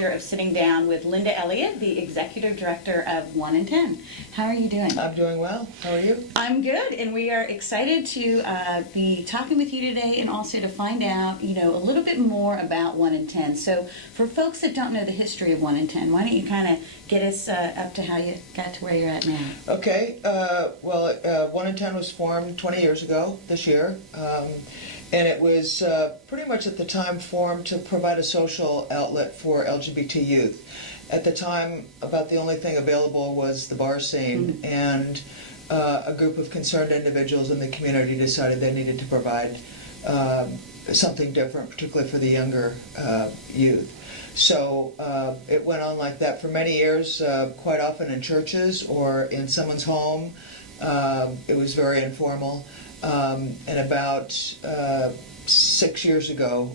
pleasure of sitting down with Linda Elliott, the Executive Director of 1 in 10. How are you doing? I'm doing well. How are you? I'm good, and we are excited to be talking with you today and also to find out, a little bit more about 1 in 10. So for folks that don't know the history of 1 in 10, why don't you kind of get us up to how you got to where you're at now? Okay. 1 in 10 was formed 20 years ago this year. And it was pretty much at the time formed to provide a social outlet for LGBT youth. At the time, about the only thing available was the bar scene, and a group of concerned individuals in the community decided they needed to provide something different, particularly for the younger youth. So it went on like that for many years, quite often in churches or in someone's home. It was very informal. And about 6 years ago,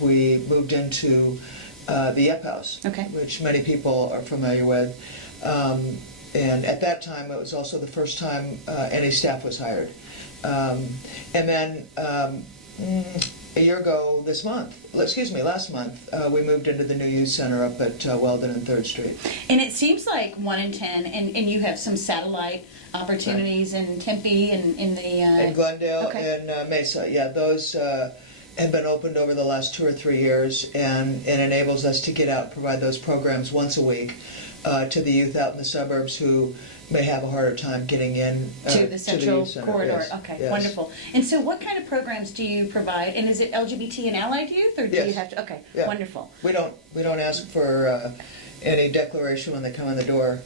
we moved into the Yep House, which many people are familiar with. And at that time, it was also the first time any staff was hired. And then a year ago last month, we moved into the new youth center up at Weldon and 3rd Street. And it seems like 1 in 10, and you have some satellite opportunities in Tempe and in the... in Glendale and Mesa. Yeah, those have been opened over the last 2 or 3 years, and it enables us to get out and provide those programs once a week to the youth out in the suburbs who may have a harder time getting in to the central corridor. Yes. Okay, yes. Wonderful. And so what kind of programs do you provide? And is it LGBT and allied youth, or do you have to? Okay, yeah. Wonderful. We don't ask for any declaration when they come in the door.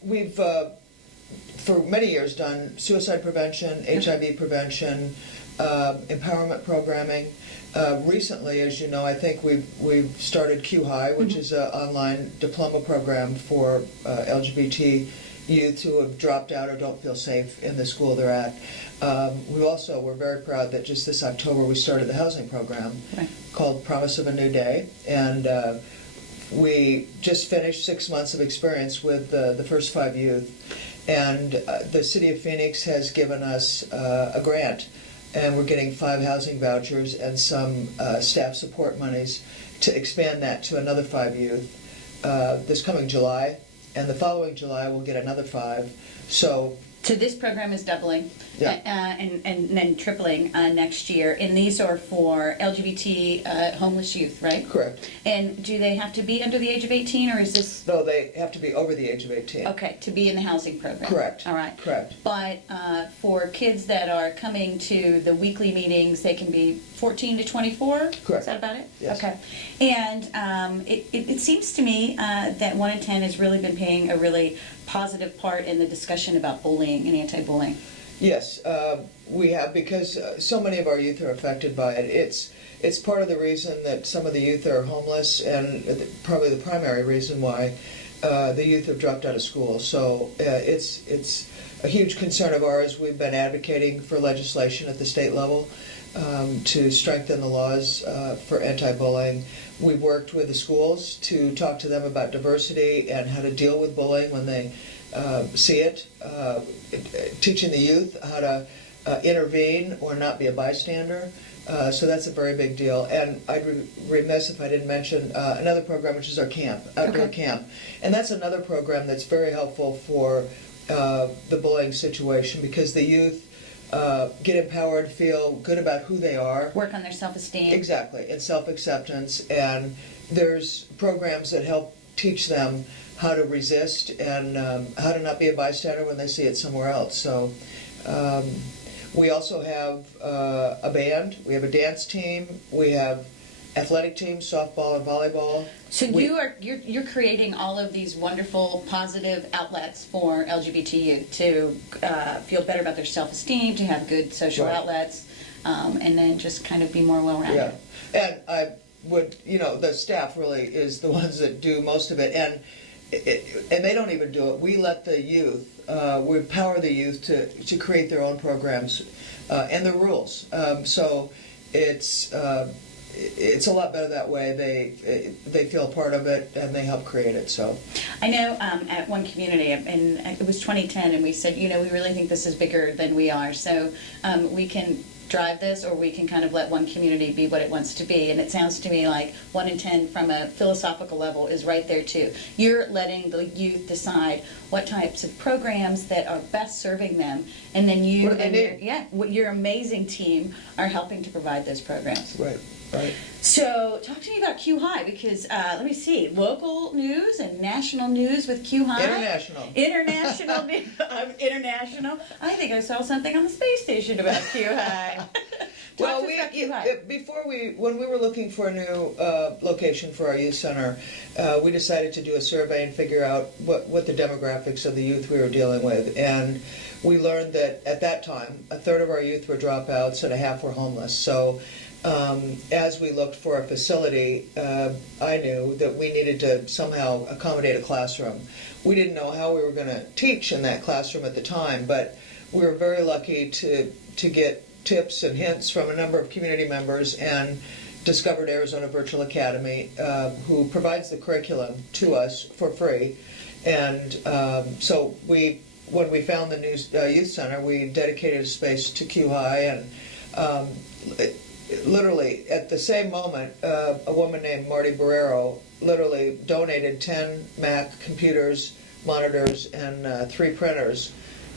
We've for many years done suicide prevention, HIV prevention, empowerment programming. Recently, as you know, I think we've started Q High, which is an online diploma program for LGBT youth who have dropped out or don't feel safe in the school they're at. We're very proud that just this October we started the housing program called Promise of a New Day, and we just finished 6 months of experience with the first 5 youth, and the City of Phoenix has given us a grant. And we're getting 5 housing vouchers and some staff support monies to expand that to another 5 youth this coming July. And the following July, we'll get another 5. So this program is doubling and then tripling next year. And these are for LGBT homeless youth, right? Correct. And do they have to be under the age of 18, or is this... No, they have to be over the age of 18. Okay, to be in the housing program. Correct. All right. Correct. But for kids that are coming to the weekly meetings, they can be 14 to 24? Correct. Is that about it? Yes. Okay. And it seems to me that 1 in 10 has really been playing a really positive part in the discussion about bullying and anti-bullying. Yes, we have, because so many of our youth are affected by it. It's part of the reason that some of the youth are homeless, and probably the primary reason why the youth have dropped out of school. So it's a huge concern of ours. We've been advocating for legislation at the state level to strengthen the laws for anti-bullying. We've worked with the schools to talk to them about diversity and how to deal with bullying when they see it, teaching the youth how to intervene or not be a bystander. So that's a very big deal. And I'd be remiss if I didn't mention another program, which is our camp, outdoor camp. And that's another program that's very helpful for the bullying situation, because the youth get empowered, feel good about who they are. Work on their self-esteem. Exactly, and self-acceptance. And there's programs that help teach them how to resist and how to not be a bystander when they see it somewhere else. So we also have a band, we have a dance team, we have athletic teams, softball and volleyball. So you're creating all of these wonderful positive outlets for LGBT youth to feel better about their self-esteem, to have good social outlets, and then just kind of be more well-rounded. Yeah, and I would, the staff really is the ones that do most of it, and they don't even do it. We let the youth, we empower the youth to create their own programs and the rules. So it's a lot better that way. They feel part of it and they help create it. So I know at one community, and it was 2010, and we said, we really think this is bigger than we are. So we can drive this, or we can kind of let one community be what it wants to be. And it sounds to me like 1 in 10 from a philosophical level is right there too. You're letting the youth decide what types of programs that are best serving them, and then you What do they and your amazing team are helping to provide those programs. Right. Right. So, talk to me about Q High, because let me see, local news and national news with Q High. International. International news. International. I think I saw something on the space station about Q High. Well, about Q High. when we were looking for a new location for our youth center, we decided to do a survey and figure out what the demographics of the youth we were dealing with. And we learned that at that time, a third of our youth were dropouts and a half were homeless. So as we looked for a facility, I knew that we needed to somehow accommodate a classroom. We didn't know how we were going to teach in that classroom at the time, but we were very lucky to get tips and hints from a number of community members, and discovered Arizona Virtual Academy, who provides the curriculum to us for free. And so when we found the new youth center, we dedicated a space to Q High, and literally at the same moment, a woman named Marty Barrero literally donated 10 Mac computers, monitors, and 3 printers,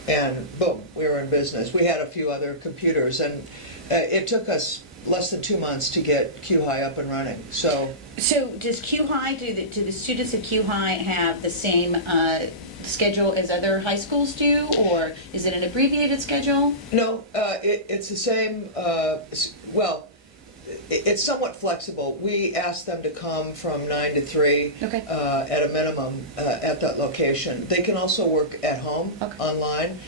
and boom, we were in business. We had a few other computers, and it took us less than 2 months to get Q High up and running. So does Q High, do the students at Q High have the same schedule as other high schools do, or is it an abbreviated schedule? No, it's the same. Well, it's somewhat flexible. We ask them to come from 9 to 3 Okay. At a minimum at that location. They can also work at home, Okay. online,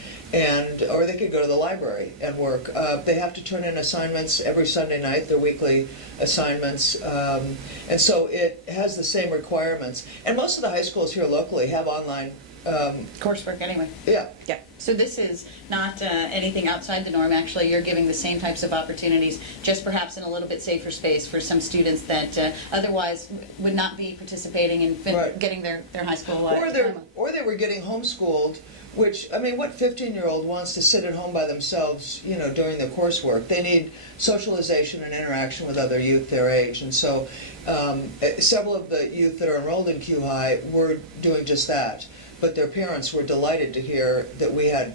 or they could go to the library and work. They have to turn in assignments every Sunday night, their weekly assignments, and so it has the same requirements. And most of the high schools here locally have online Coursework anyway. yeah. Yeah. So this is not anything outside the norm. Actually, you're giving the same types of opportunities, just perhaps in a little bit safer space for some students that otherwise would not be participating in Right. getting their high school Or they were getting homeschooled, which, I mean, what 15-year-old wants to sit at home by themselves, during their coursework? They need socialization and interaction with other youth their age. And so several of the youth that are enrolled in Q High were doing just that. But their parents were delighted to hear that we had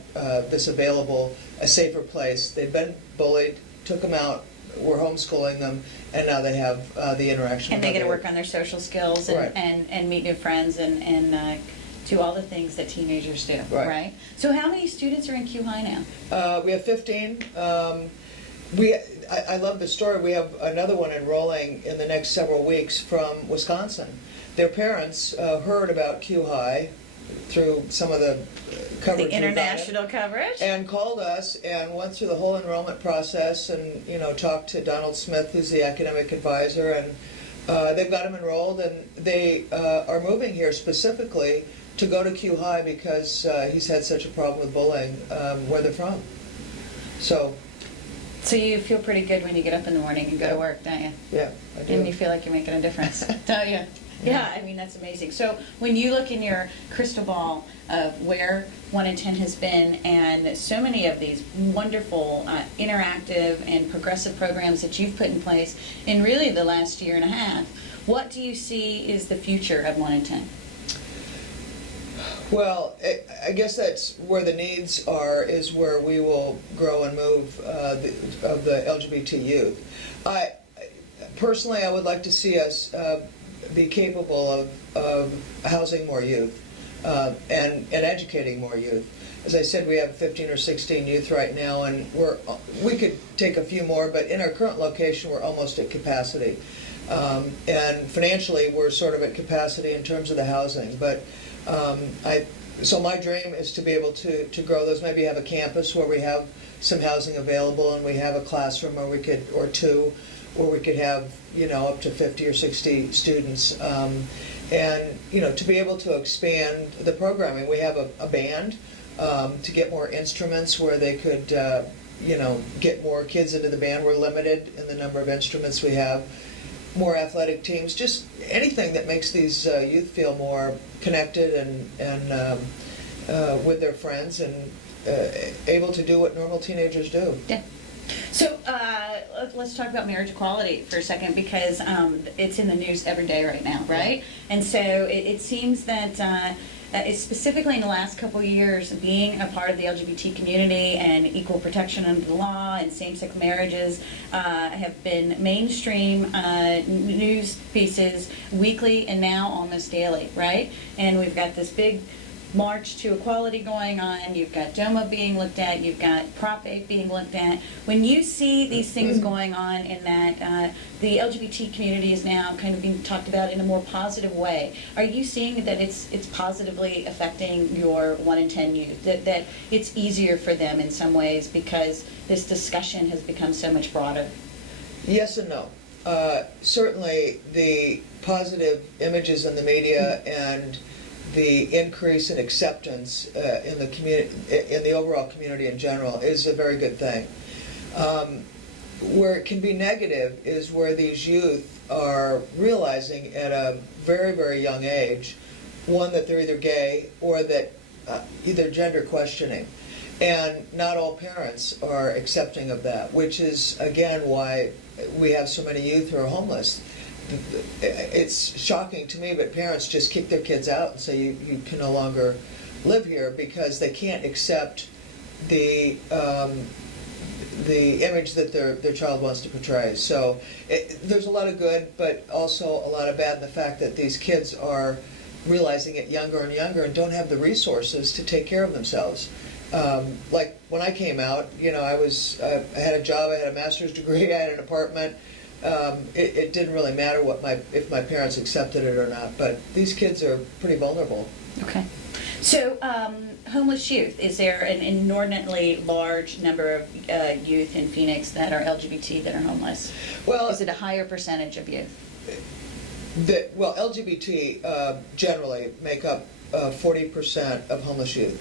this available, a safer place. They'd been bullied, took them out, we're homeschooling them, and now they have the interaction. And they get to work on their social skills and, Right. and meet new friends and do all the things that teenagers do, Right. So how many students are in Q High now? We have 15. I love the story. We have another one enrolling in the next several weeks from Wisconsin. Their parents heard about Q High through some of the coverage The international coverage? and called us and went through the whole enrollment process, and talked to Donald Smith, who's the academic advisor, and they've got him enrolled, and they are moving here specifically to go to Q High because he's had such a problem with bullying where they're from. So you feel pretty good when you get up in the morning and go Yeah. to work, don't you? yeah, I do. And you feel like you're making a difference, don't you? Yeah, I mean, that's amazing. So when you look in your crystal ball of where 1 in 10 has been, and so many of these wonderful interactive and progressive programs that you've put in place in really the last year and a half, what do you see is the future of 1 in 10? Well, I guess that's where the needs are, is where we will grow and move of the LGBT youth. Personally, I would like to see us be capable of housing more youth and educating more youth. As I said, we have 15 or 16 youth right now, and we could take a few more, but in our current location, we're almost at capacity. And financially, we're sort of at capacity in terms of the housing, but so my dream is to be able to grow those, maybe have a campus where we have some housing available, and we have a classroom where we could, or two, where we could have, up to 50 or 60 students. And, to be able to expand the programming. We have a band to get more instruments where they could, get more kids into the band. We're limited in the number of instruments we have. More athletic teams, just anything that makes these youth feel more connected and with their friends and able to do what normal teenagers do. Yeah. So let's talk about marriage equality for a second, because it's in the news every day right now, right? And so it seems that it's specifically in the last couple of years, being a part of the LGBT community and equal protection under the law and same-sex marriages have been mainstream news pieces weekly and now almost daily, right? And we've got this big march to equality going on. You've got DOMA being looked at. You've got Prop 8 being looked at. When you see these things going on, in that the LGBT community is now kind of being talked about in a more positive way, are you seeing that it's positively affecting your 1 in 10 youth? That it's easier for them in some ways because this discussion has become so much broader? Yes and no. Certainly, the positive images in the media and the increase in acceptance in the community, in the overall community in general, is a very good thing. Where it can be negative is where these youth are realizing at a very, very young age, one, that they're either gay or that either gender questioning. And not all parents are accepting of that, which is, again, why we have so many youth who are homeless. It's shocking to me, but parents just kick their kids out and say you can no longer live here because they can't accept the image that their child wants to portray. So there's a lot of good, but also a lot of bad in the fact that these kids are realizing it younger and younger and don't have the resources to take care of themselves. Like when I came out, I had a job, I had a master's degree, I had an apartment. It didn't really matter if my parents accepted it or not, but these kids are pretty vulnerable. Okay. So, homeless youth, is there an inordinately large number of youth in Phoenix that are LGBT that are homeless? Well, is it a higher percentage of youth? LGBT generally make up 40% of homeless youth.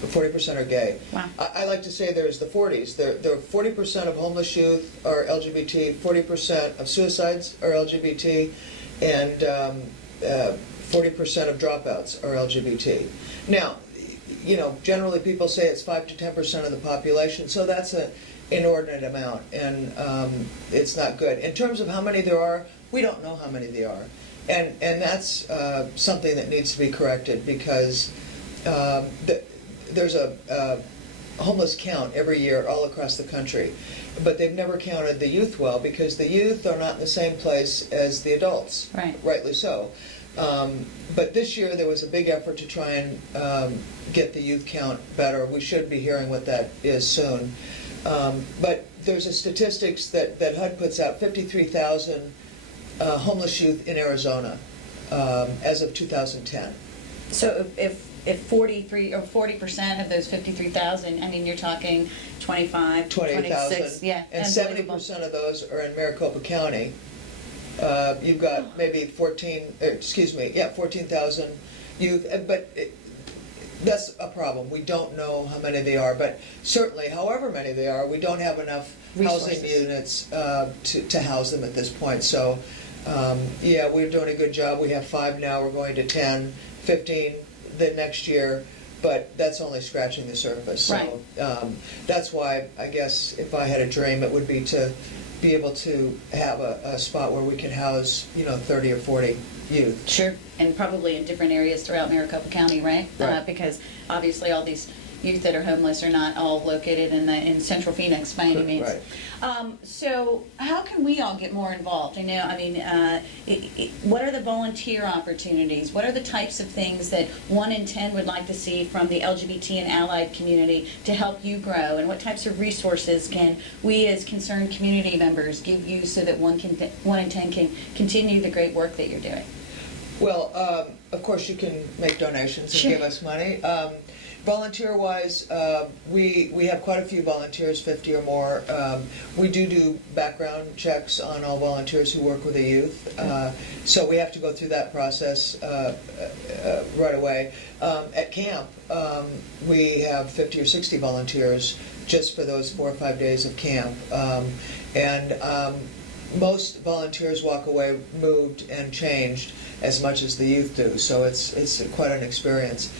40% are gay. Wow. I like to say there's the 40s. There are 40% of homeless youth are LGBT, 40% of suicides are LGBT, and 40% of dropouts are LGBT. Now, generally people say it's 5 to 10% of the population, so that's an inordinate amount, and it's not good. In terms of how many there are, we don't know how many there are, and that's something that needs to be corrected, because there's a homeless count every year all across the country, but they've never counted the youth well, because the youth are not in the same place as the adults, right. Rightly so. But this year there was a big effort to try and get the youth count better. We should be hearing what that is soon. But there's a statistics that HUD puts out, 53,000 homeless youth in Arizona as of 2010. So if 43 or 40% of those 53,000, I mean, you're talking 25, 26, yeah, and 70% of those are in Maricopa County. You've got maybe 14,000 youth, but that's a problem. We don't know how many they are, but certainly, however many they are, we don't have enough housing units to house them at this point. So, we're doing a good job. We have 5 now. We're going to 10, 15 the next year, but that's only scratching the surface. Right. So that's why, I guess, if I had a dream, it would be to be able to have a spot where we can house, 30 or 40 youth. Sure, and probably in different areas throughout Maricopa County, right? Right. Because obviously all these youth that are homeless are not all located in Central Phoenix by any means. Right. So how can we all get more involved? What are the volunteer opportunities? What are the types of things that 1 in 10 would like to see from the LGBT and allied community to help you grow? And what types of resources can we as concerned community members give you so that 1 in 10 can continue the great work that you're doing? Well, of course you can make donations and Sure. give us money. Volunteer-wise, we have quite a few volunteers, 50 or more. We do background checks on all volunteers who work with the youth, so we have to go through that process right away. At camp, we have 50 or 60 volunteers just for those 4 or 5 days of camp, and most volunteers walk away moved and changed as much as the youth do, so it's quite an experience.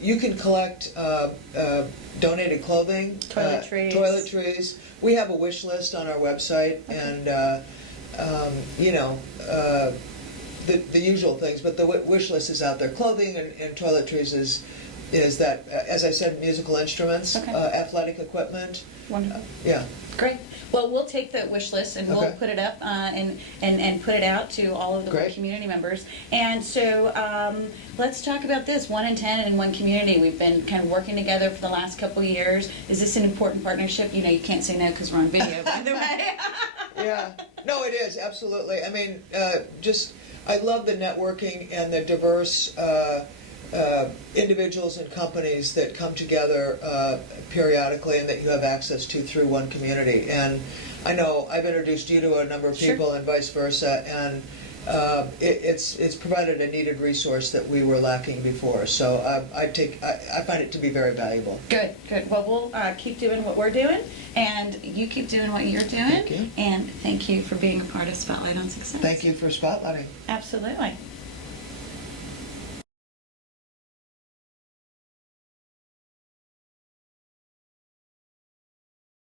You can collect donated clothing, toiletries. We have a wish list on our website, and the usual things, but the wish list is out there. Clothing and toiletries is that, as I said, musical instruments, athletic equipment. Wonderful. Yeah. Great. Well, we'll take the wish list and we'll put it up and put it out to all of the community members. And so let's talk about this, 1 in 10 in one community. We've been kind of working together for the last couple of years. Is this an important partnership? You know, you can't say no because we're on video, by the way. Yeah. No, it is, absolutely. I mean, I love the networking and the diverse individuals and companies that come together periodically and that you have access to through one community. And I know I've introduced you to a number of people and vice versa, and it's provided a needed resource that we were lacking before. So I find it to be very valuable. Good, good. Well, we'll keep doing what we're doing, and you keep doing what you're doing. Thank you. And thank you for being a part of Spotlight on Success. Thank you for spotlighting. Absolutely.